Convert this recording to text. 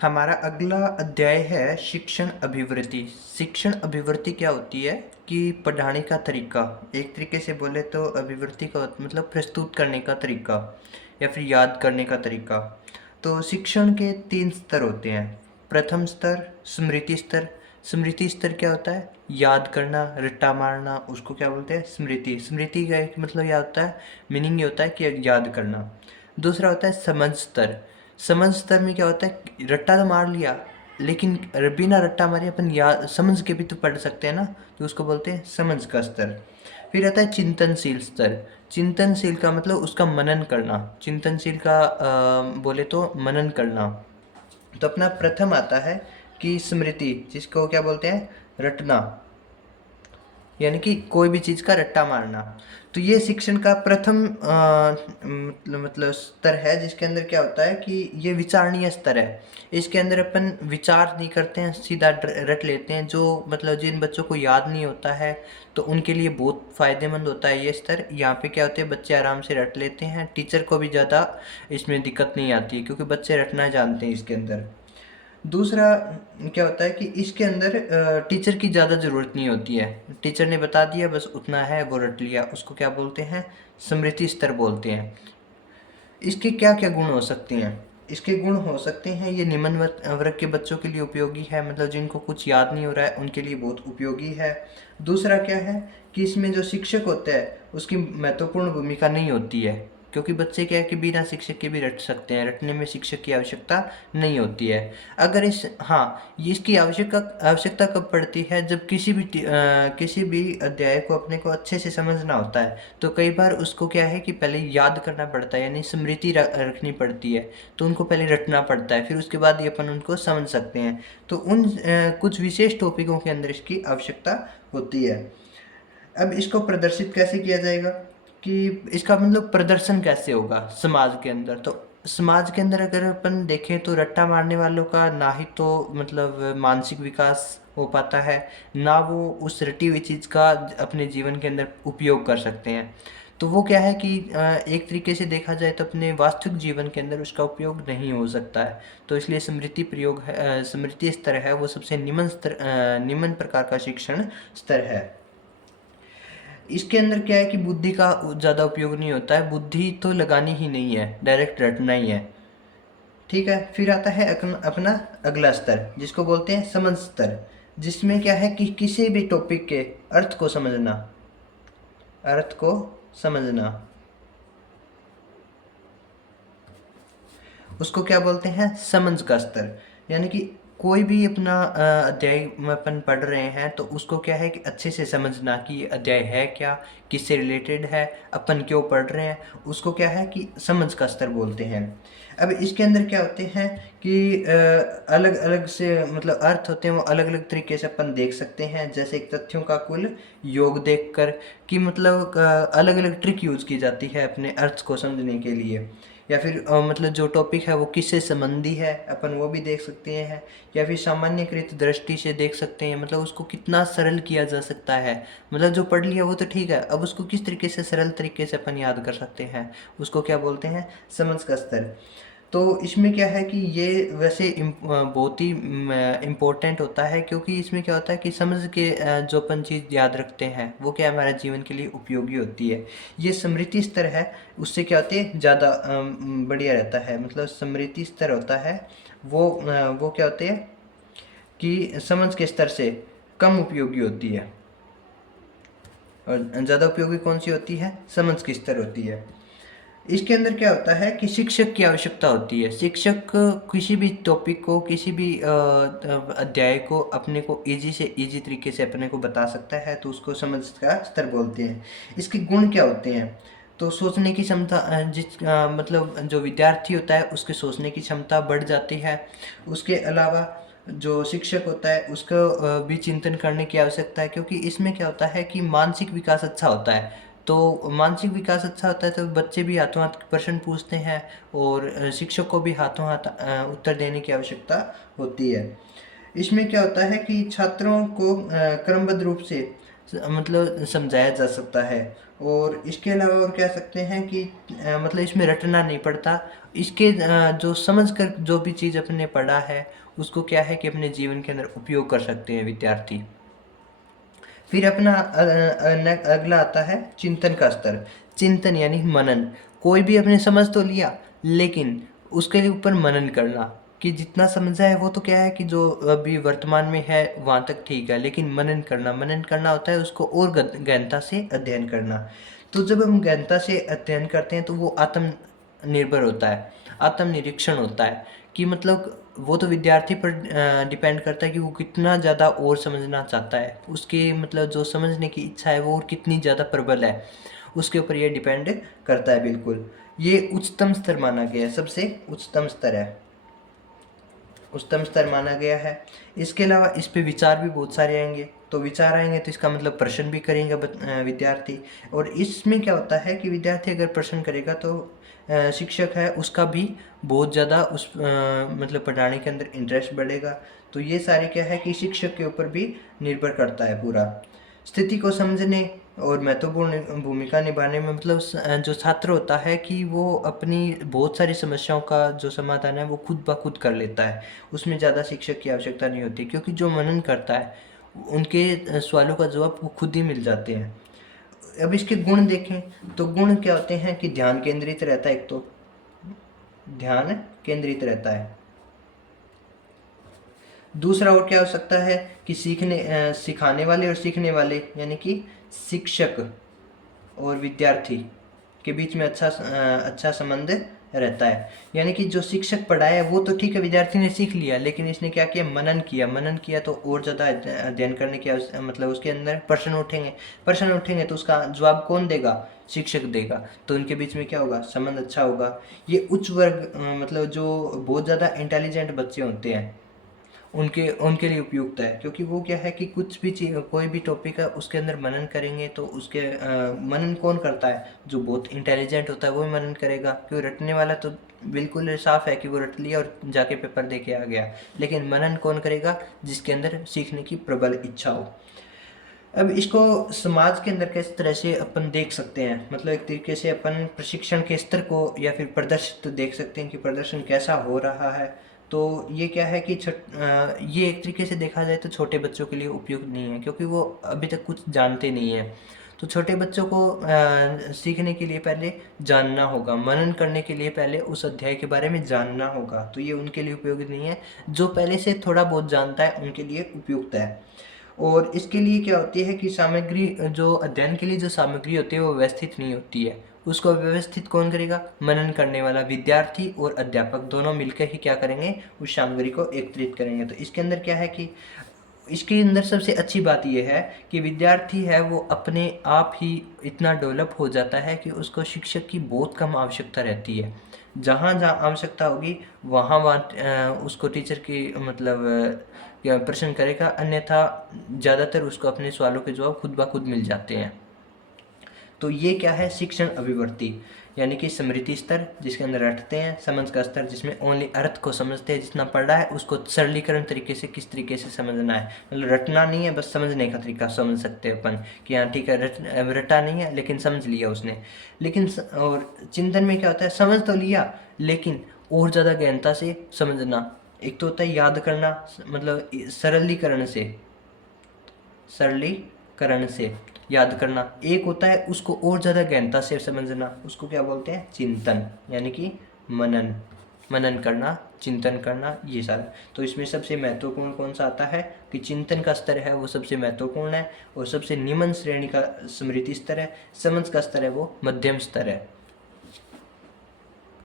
हमारा अगला अध्याय है शिक्षण अभिवृत्ति। शिक्षण अभिवृत्ति क्या होती है कि पढ़ाने का तरीका। एक तरीके से बोले तो अभिवृत्ति का मतलब प्रस्तुत करने का तरीका या फिर याद करने का तरीका। तो शिक्षण के 3 स्तर होते हैं। प्रथम स्तर स्मृति स्तर। स्मृति स्तर क्या होता है? याद करना, रट्टा मारना, उसको क्या बोलते हैं? स्मृति। स्मृति का एक मतलब क्या होता है? मीनिंग ये होता है कि याद करना। दूसरा होता है समझ स्तर। समझ स्तर में क्या होता है? रट्टा तो मार लिया, लेकिन बिना रट्टा मारे अपन याद समझ के भी तो पढ़ सकते हैं ना, तो उसको बोलते हैं समझ का स्तर। फिर आता है चिंतनशील स्तर। चिंतनशील का मतलब उसका मनन करना। चिंतनशील का बोले तो मनन करना। तो अपना प्रथम आता है कि स्मृति, जिसको क्या बोलते हैं? रटना, यानी कि कोई भी चीज़ का रट्टा मारना। तो ये शिक्षण का प्रथम मतलब स्तर है, जिसके अंदर क्या होता है कि ये विचारणीय स्तर है। इसके अंदर अपन विचार नहीं करते हैं, सीधा रट लेते हैं। जो मतलब जिन बच्चों को याद नहीं होता है तो उनके लिए बहुत फ़ायदेमंद होता है ये स्तर। यहाँ पे क्या होते हैं, बच्चे आराम से रट लेते हैं, टीचर को भी ज़्यादा इसमें दिक्कत नहीं आती है, क्योंकि बच्चे रटना जानते हैं इसके अंदर। दूसरा क्या होता है कि इसके अंदर टीचर की ज़्यादा ज़रूरत नहीं होती है। टीचर ने बता दिया, बस उतना है, वो रट लिया। उसको क्या बोलते हैं? स्मृति स्तर बोलते हैं। इसके क्या क्या गुण हो सकते हैं? इसके गुण हो सकते हैं, ये निम्न वर्ग के बच्चों के लिए उपयोगी है, मतलब जिनको कुछ याद नहीं हो रहा है उनके लिए बहुत उपयोगी है। दूसरा क्या है कि इसमें जो शिक्षक होता है उसकी महत्वपूर्ण भूमिका नहीं होती है, क्योंकि बच्चे क्या है कि बिना शिक्षक के भी रट सकते हैं, रटने में शिक्षक की आवश्यकता नहीं होती है। अगर इस हाँ, ये इसकी आवश्यकता कब पड़ती है? जब किसी भी अध्याय को अपने को अच्छे से समझना होता है, तो कई बार उसको क्या है कि पहले याद करना पड़ता है, यानी स्मृति रखनी पड़ती है। तो उनको पहले रटना पड़ता है, फिर उसके बाद ही अपन उनको समझ सकते हैं। तो उन कुछ विशेष टॉपिकों के अंदर इसकी आवश्यकता होती है। अब इसको प्रदर्शित कैसे किया जाएगा, कि इसका मतलब प्रदर्शन कैसे होगा समाज के अंदर? तो समाज के अंदर अगर अपन देखें तो रट्टा मारने वालों का ना ही तो मतलब मानसिक विकास हो पाता है, ना वो उस रटी हुई चीज़ का अपने जीवन के अंदर उपयोग कर सकते हैं। तो वो क्या है कि एक तरीके से देखा जाए तो अपने वास्तविक जीवन के अंदर उसका उपयोग नहीं हो सकता है। तो इसलिए स्मृति स्तर है वो सबसे निम्न प्रकार का शिक्षण स्तर है। इसके अंदर क्या है कि बुद्धि का ज़्यादा उपयोग नहीं होता है, बुद्धि तो लगानी ही नहीं है, डायरेक्ट रटना ही है। ठीक है। फिर आता है अपना अगला स्तर, जिसको बोलते हैं समझ स्तर, जिसमें क्या है कि किसी भी टॉपिक के अर्थ को समझना। अर्थ को समझना, उसको क्या बोलते हैं? समझ का स्तर। यानी कि कोई भी अपना अध्याय में अपन पढ़ रहे हैं तो उसको क्या है कि अच्छे से समझना कि ये अध्याय है क्या, किससे रिलेटेड है, अपन क्यों पढ़ रहे हैं, उसको क्या है कि समझ का स्तर बोलते हैं। अब इसके अंदर क्या होते हैं कि अलग अलग से मतलब अर्थ होते हैं, वो अलग अलग तरीके से अपन देख सकते हैं। जैसे एक तथ्यों का कुल योग देखकर, कि मतलब अलग अलग ट्रिक यूज़ की जाती है अपने अर्थ को समझने के लिए। या फिर मतलब जो टॉपिक है वो किससे संबंधी है, अपन वो भी देख सकते हैं। या फिर सामान्यकृत दृष्टि से देख सकते हैं, मतलब उसको कितना सरल किया जा सकता है। मतलब जो पढ़ लिया वो तो ठीक है, अब उसको किस तरीके से सरल तरीके से अपन याद कर सकते हैं, उसको क्या बोलते हैं? समझ का स्तर। तो इसमें क्या है कि ये वैसे बहुत ही इम्पोर्टेंट होता है, क्योंकि इसमें क्या होता है कि समझ के जो अपन चीज़ याद रखते हैं वो क्या हमारे जीवन के लिए उपयोगी होती है। ये स्मृति स्तर है, उससे क्या होती है, ज़्यादा बढ़िया रहता है। मतलब स्मृति स्तर होता है वो क्या होते हैं कि समझ के स्तर से कम उपयोगी होती है, और ज़्यादा उपयोगी कौन सी होती है? समझ की स्तर होती है। इसके अंदर क्या होता है कि शिक्षक की आवश्यकता होती है। शिक्षक किसी भी टॉपिक को, किसी भी अध्याय को अपने को इजी से इजी तरीके से अपने को बता सकता है, तो उसको समझ का स्तर बोलते हैं। इसके गुण क्या होते हैं? तो सोचने की क्षमता, मतलब जो विद्यार्थी होता है उसके सोचने की क्षमता बढ़ जाती है। उसके अलावा जो शिक्षक होता है उसको भी चिंतन करने की आवश्यकता है, क्योंकि इसमें क्या होता है कि मानसिक विकास अच्छा होता है। तो मानसिक विकास अच्छा होता है तो बच्चे भी हाथों हाथ प्रश्न पूछते हैं, और शिक्षक को भी हाथों हाथ उत्तर देने की आवश्यकता होती है। इसमें क्या होता है कि छात्रों को क्रमबद्ध रूप से मतलब समझाया जा सकता है, और इसके अलावा और कह सकते हैं कि मतलब इसमें रटना नहीं पड़ता। इसके जो समझ कर जो भी चीज़ अपने पढ़ा है उसको क्या है कि अपने जीवन के अंदर उपयोग कर सकते हैं विद्यार्थी। फिर अपना अगला आता है चिंतन का स्तर। चिंतन यानी मनन। कोई भी अपने समझ तो लिया, लेकिन उसके ऊपर मनन करना कि जितना समझा है वो तो क्या है कि जो अभी वर्तमान में है वहाँ तक ठीक है, लेकिन मनन करना होता है उसको और गहनता से अध्ययन करना। तो जब हम गहनता से अध्ययन करते हैं तो वो आत्मनिर्भर होता है, आत्मनिरीक्षण होता है कि मतलब वो तो विद्यार्थी पर डिपेंड करता है कि वो कितना ज़्यादा और समझना चाहता है, उसकी मतलब जो समझने की इच्छा है वो और कितनी ज़्यादा प्रबल है, उसके ऊपर ये डिपेंड करता है बिल्कुल। ये उच्चतम स्तर माना गया है, सबसे उच्चतम स्तर है, उच्चतम स्तर माना गया है। इसके अलावा इस पे विचार भी बहुत सारे आएंगे, तो विचार आएंगे तो इसका मतलब प्रश्न भी करेंगे विद्यार्थी। और इसमें क्या होता है कि विद्यार्थी अगर प्रश्न करेगा तो शिक्षक है उसका भी बहुत ज़्यादा उस मतलब पढ़ाने के अंदर इंटरेस्ट बढ़ेगा। तो ये सारे क्या है कि शिक्षक के ऊपर भी निर्भर करता है पूरा। स्थिति को समझने और महत्वपूर्ण भूमिका निभाने में मतलब जो छात्र होता है कि वो अपनी बहुत सारी समस्याओं का जो समाधान है वो खुद ब खुद कर लेता है, उसमें ज़्यादा शिक्षक की आवश्यकता नहीं होती, क्योंकि जो मनन करता है उनके सवालों का जवाब वो खुद ही मिल जाते हैं। अब इसके गुण देखें तो गुण क्या होते हैं कि ध्यान केंद्रित रहता है, एक तो ध्यान केंद्रित रहता है। दूसरा और क्या हो सकता है कि सिखाने वाले और सीखने वाले यानी कि शिक्षक और विद्यार्थी के बीच में अच्छा संबंध रहता है। यानी कि जो शिक्षक पढ़ाया वो तो ठीक है, विद्यार्थी ने सीख लिया, लेकिन इसने क्या किया, मनन किया तो और ज़्यादा अध्ययन करने की मतलब उसके अंदर प्रश्न उठेंगे तो उसका जवाब कौन देगा, शिक्षक देगा। तो उनके बीच में क्या होगा, संबंध अच्छा होगा। ये उच्च वर्ग मतलब जो बहुत ज़्यादा इंटेलिजेंट बच्चे होते हैं उनके उनके लिए उपयुक्त है, क्योंकि वो क्या है कि कुछ भी चीज़ कोई भी टॉपिक है उसके अंदर मनन करेंगे तो उसके मनन कौन करता है, जो बहुत इंटेलिजेंट होता है वो ही मनन करेगा। क्योंकि रटने वाला तो बिल्कुल साफ है कि वो रट लिया और जाके पेपर दे के आ गया, लेकिन मनन कौन करेगा, जिसके अंदर सीखने की प्रबल इच्छा हो। अब इसको समाज के अंदर किस तरह से अपन देख सकते हैं, मतलब एक तरीके से अपन प्रशिक्षण के स्तर को या फिर प्रदर्शित तो देख सकते हैं कि प्रदर्शन कैसा हो रहा है। तो ये क्या है कि ये एक तरीके से देखा जाए तो छोटे बच्चों के लिए उपयुक्त नहीं है, क्योंकि वो अभी तक कुछ जानते नहीं हैं। तो छोटे बच्चों को सीखने के लिए पहले जानना होगा, मनन करने के लिए पहले उस अध्याय के बारे में जानना होगा, तो ये उनके लिए उपयोगी नहीं है। जो पहले से थोड़ा बहुत जानता है उनके लिए उपयुक्त है। और इसके लिए क्या होती है कि सामग्री, जो अध्ययन के लिए जो सामग्री होती है वो व्यवस्थित नहीं होती है, उसको व्यवस्थित कौन करेगा, मनन करने वाला विद्यार्थी और अध्यापक दोनों मिलकर ही क्या करेंगे, उस सामग्री को एकत्रित करेंगे। तो इसके अंदर क्या है कि इसके अंदर सबसे अच्छी बात यह है कि विद्यार्थी है वो अपने आप ही इतना डेवलप हो जाता है कि उसको शिक्षक की बहुत कम आवश्यकता रहती है। जहाँ जहाँ आवश्यकता होगी वहाँ वहाँ उसको टीचर की मतलब प्रश्न करेगा, अन्यथा ज़्यादातर उसको अपने सवालों के जवाब खुद ब खुद मिल जाते हैं। तो ये क्या है, शिक्षण अभिवृत्ति यानी कि स्मृति स्तर जिसके अंदर रटते हैं, समझ का स्तर जिसमें ओनली अर्थ को समझते हैं, जितना पढ़ा है उसको सरलीकरण तरीके से किस तरीके से समझना है, मतलब रटना नहीं है, बस समझने का तरीका समझ सकते हैं अपन कि हाँ ठीक है, रटा नहीं है लेकिन समझ लिया उसने। लेकिन और चिंतन में क्या होता है, समझ तो लिया लेकिन और ज़्यादा गहनता से समझना। एक तो होता है याद करना, मतलब सरलीकरण से याद करना, एक होता है उसको और ज़्यादा गहनता से समझना, उसको क्या बोलते हैं, चिंतन यानी कि मनन करना, चिंतन करना, ये सारा। तो इसमें सबसे महत्वपूर्ण कौन सा आता है कि चिंतन का स्तर है वो सबसे महत्वपूर्ण है, और सबसे निम्न श्रेणी का स्मृति स्तर है, समझ का स्तर है वो मध्यम स्तर है।